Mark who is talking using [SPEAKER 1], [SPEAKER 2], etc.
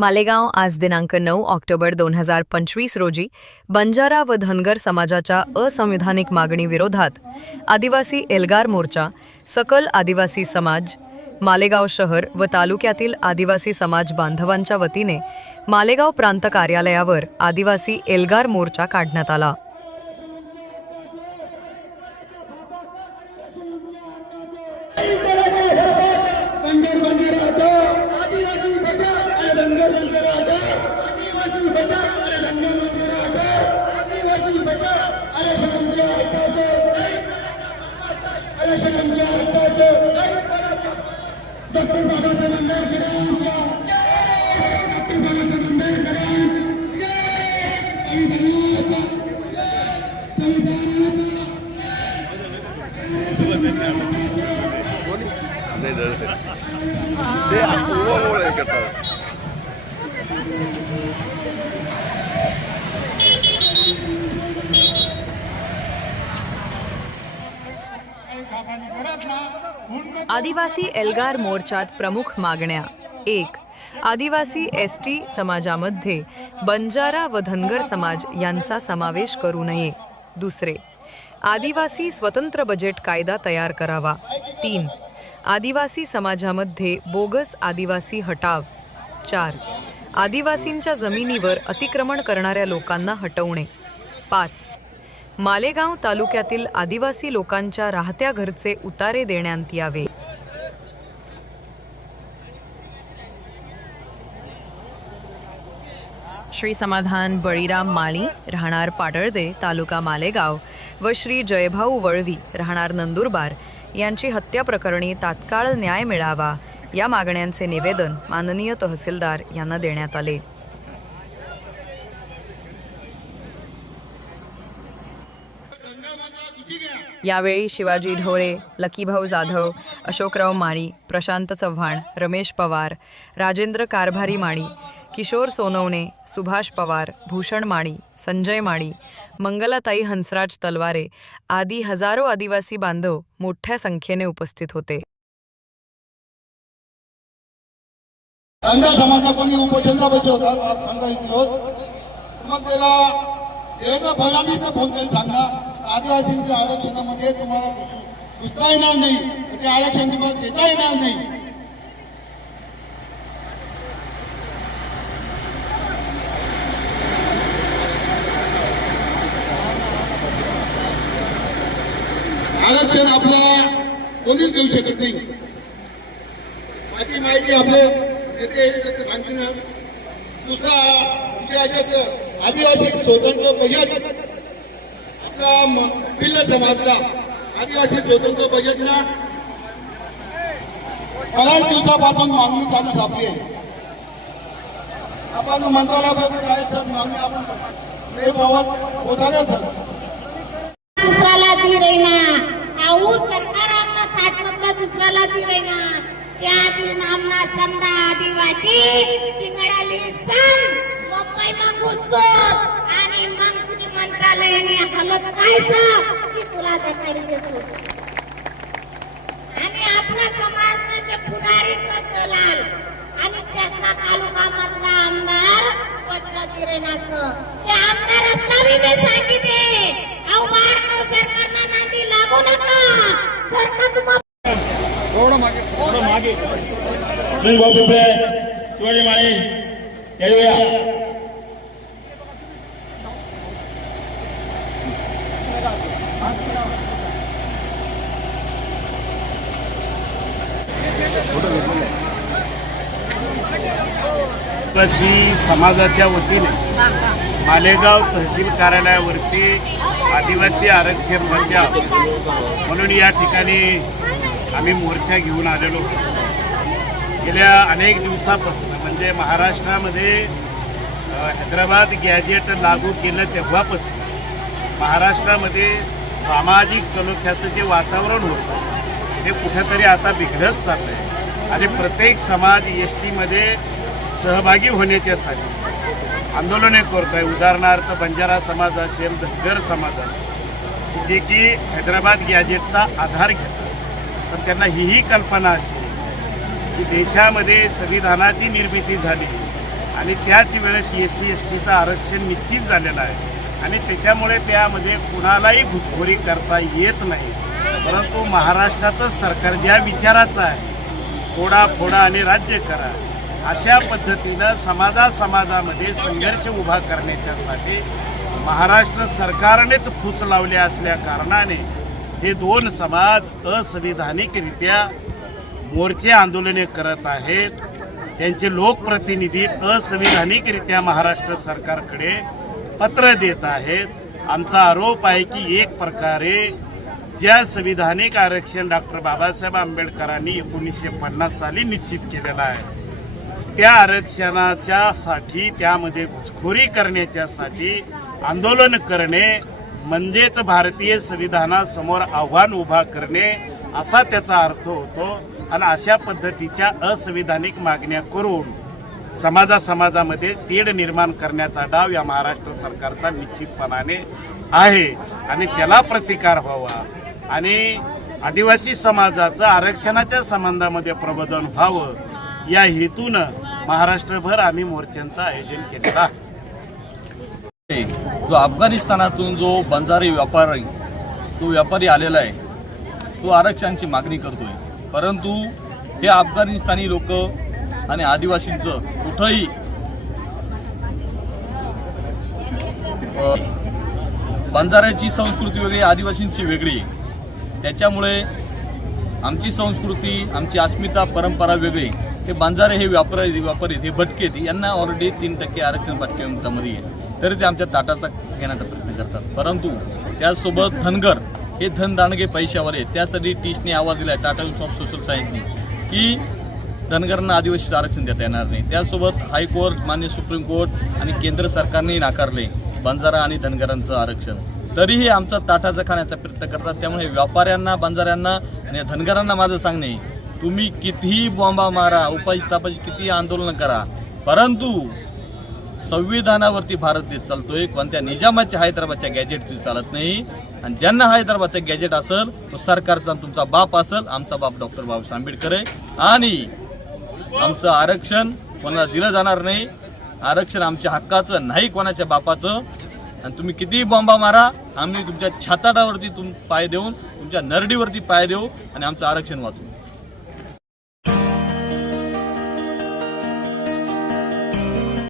[SPEAKER 1] मालेगाव आज दिनांक नऊ ऑक्टोबर दोन हजार पंचवीस रोजी बंजारा व धनगर समाजाच्या असंविधानिक मागणीविरोधात आदिवासी एल्गार मोर्चा सकल आदिवासी समाज मालेगाव शहर व तालुक्यातील आदिवासी समाज बांधवांच्या वतीने मालेगाव प्रांत कार्यालयावर आदिवासी एल्गार मोर्चा काढण्यात आला.
[SPEAKER 2] अरे शरमच्या हक्काचं डॉक्टर बाबासाहेब आंबेडकरांचा. डॉक्टर बाबासाहेब आंबेडकरांचा. संविधानाचा. संविधानाचा.
[SPEAKER 3] ते पूर्वामुळे करतात
[SPEAKER 1] आदिवासी एल्गार मोर्चात प्रमुख मागण्या. एक आदिवासी एस टी समाजामध्ये बंजारा व धनगर समाज यांचा समावेश करू नये. दुसरे आदिवासी स्वतंत्र बजेट कायदा तयार करावा. तीन आदिवासी समाजामध्ये बोगस आदिवासी हटाव. चार आदिवासींच्या जमिनीवर अतिक्रमण करणाऱ्या लोकांना हटवणे. पाच मालेगाव तालुक्यातील आदिवासी लोकांच्या राहत्या घरचे उतारे देण्यात यावे. श्री समाधान बळीराम माळी राहणार पाडळदे तालुका मालेगाव व श्री जयभाऊ वळवी राहणार नंदुरबार यांची हत्या प्रकरणी तात्काळ न्याय मिळावा या मागण्यांचे निवेदन माननीय तहसीलदार यांना देण्यात आले. यावेळी शिवाजी ढोळे लकीभाऊ जाधव अशोकराव माळी प्रशांत चव्हाण रमेश पवार राजेंद्र कारभारी माळी किशोर सोनवणे सुभाष पवार भूषण माळी संजय माळी मंगलाताई हंसराज तलवारे आदी हजारो आदिवासी बांधव मोठ्या संख्येने उपस्थित होते.
[SPEAKER 2] समाजा कोणी उपोषणला पंधरा दिवस. मग त्याला देवेंद्र फडणवीसनं फोन करून सांगा आदिवासींच्या आरक्षणामध्ये तुम्हाला घुसता येणार नाही. तर ते आरक्षण तुम्हाला देता येणार नाही. आरक्षण आपल्याला कोणीच घेऊ शकत नाही. माझी माहिती आपले नेते सगळे सांगतील ना. दुसरा विषय असाच आदिवासी स्वतंत्र बजेट. आपला पिल्ल भिल्ल समाजला आदिवासी स्वतंत्र बजेटला बऱ्याच दिवसापासून मागणी चालू सापली आहे. आपण मंत्रालयापर्यंत जायचं मागणी आपण हे बाबत पोचायला सर.
[SPEAKER 4] दुसऱ्याला दी रेना. आऊ सरकार आमना साठ मधला दुसऱ्याला दी रेना. त्या दिन आमना समजा आदिवासी शिंगडाली सण मुंबई मग घुसतो आणि मग तुम्ही मंत्रालयाने हलत कायचं की तुला दखल देतो. आणि आपला समाज जे पुढारीचं दलाल आणि त्याचा तालुका मधला आमदार वज्रधी रेनाचं ते आमदार असताना मी सांगितले. अहो बाळगाव सरकारना नांदी लागू नका. सरकार तुम्हाला
[SPEAKER 2] भाऊ पिंपळे शिवाजी माळी येऊया
[SPEAKER 5] आदिवासी समाजाच्या वतीने मालेगाव तहसील कार्यालयावरती आदिवासी आरक्षण बचाव म्हणून या ठिकाणी आम्ही मोर्चा घेऊन आलेलो होतो. गेल्या अनेक दिवसापासून म्हणजे महाराष्ट्रामध्ये हैदराबाद गॅजेट लागू केलं तेव्हापासून महाराष्ट्रामध्ये सामाजिक सलोख्याचं जे वातावरण होतं ते कुठेतरी आता बिघडत चाललं आहे आणि प्रत्येक समाज एस टीमध्ये सहभागी होण्याच्यासाठी आंदोलने करतो आहे उदाहरणार्थ बंजारा समाज असेल धनगर समाज असेल जे की हैदराबाद गॅजेटचा आधार घेतात. पण त्यांना हीही कल्पना असते की देशामध्ये संविधानाची निर्मिती झाली आणि त्याच वेळेस एस सी एस टीचं आरक्षण निश्चित झालेलं आहे. आणि त्याच्यामुळे त्यामध्ये कुणालाही घुसखोरी करता येत नाही. परंतु महाराष्ट्राचं सरकार ज्या विचाराचं आहे फोडा फोडा आणि राज्य करा अशा पद्धतीनं समाजा समाजामध्ये संघर्ष उभा करण्याच्यासाठी महाराष्ट्र सरकारनेच फूस लावले असल्या कारणाने हे दोन समाज असंविधानिकरित्या मोर्चे आंदोलने करत आहेत. त्यांचे लोकप्रतिनिधी असंविधानिकरित्या महाराष्ट्र सरकारकडे पत्र देत आहेत. आमचा आरोप आहे की एक प्रकारे ज्या संविधानिक आरक्षण डॉक्टर बाबासाहेब आंबेडकरांनी एकोणीसशे पन्नास साली निश्चित केलेलं आहे. त्या आरक्षणाच्या साठी त्यामध्ये घुसखोरी करण्याच्यासाठी आंदोलन करणे म्हणजेच भारतीय संविधानासमोर आव्हान उभा करणे असा त्याचा अर्थ होतो. आणि अशा पद्धतीच्या असंविधानिक मागण्या करून समाजा समाजामध्ये तेढ निर्माण करण्याचा डाव या महाराष्ट्र सरकारचा निश्चितपणाने आहे. आणि त्याला प्रतिकार व्हावा. आणि आदिवासी समाजाचं आरक्षणाच्या संबंधामध्ये प्रबोधन व्हावं या हेतूनं महाराष्ट्रभर आम्ही मोर्चांचं आयोजन केलेलं आहे.
[SPEAKER 6] जो अफगाणिस्तानातून जो बंजारी व्यापारी तो व्यापारी आलेला आहे तो आरक्षणाची मागणी करतोय. परंतु हे अफगाणिस्तानी लोक आणि आदिवासींचं कुठंही. अ, बंजाऱ्याची संस्कृती वेगळी आदिवासींची वेगळी. त्याच्यामुळे आमची संस्कृती आमची अस्मिता परंपरा वेगळी. हे बंजारे हे व्यापारी व्यापारी हे भटके आहेत. यांना ऑलरेडी तीन टक्के आरक्षण भटकेमध्ये आहे. तरी ते आमच्या ताटाचा घेण्याचा प्रयत्न करतात. परंतु त्यासोबत धनगर हे धनदांडगे पैशावर आहेत. त्यासाठी टीचने आवाज दिला आहे टाटा इन्स्टिट्यूट ऑफ सोशल सायन्सने की धनगरांना आदिवासीचं आरक्षण देता येणार नाही. त्यासोबत हायकोर्ट मान्य सुप्रीम कोर्ट आणि केंद्र सरकारने नाकारले बंजारा आणि धनगरांचं आरक्षण. तरीही आमचा ताटाचा खाण्याचा प्रयत्न करतात. त्यामुळे व्यापाऱ्यांना बंजाऱ्यांना आणि धनगरांना माझं सांगणे तुम्ही कितीही बॉम्बा मारा उपाशी तापाशी कितीही आंदोलन करा परंतु संविधानावरती भारत देश चालतोय. कोणत्या निजामाच्या हैदराबादच्या गॅजेट चालत नाही. आणि ज्यांना हैदराबादचं गॅजेट असेल तो सरकारचा तुमचा बाप असेल. आमचा बाप डॉक्टर बाबासाहेब आंबेडकर आहे. आणि आमचं आरक्षण कोणाला दिलं जाणार नाही. आरक्षण आमच्या हक्काचं नाही कोणाच्या बापाचं. आणि तुम्ही कितीही बॉम्बा मारा आम्ही तुमच्या छाताडावरती तुम पाय देऊन तुमच्या नरडीवरती पाय देऊ आणि आमचं आरक्षण वाचू.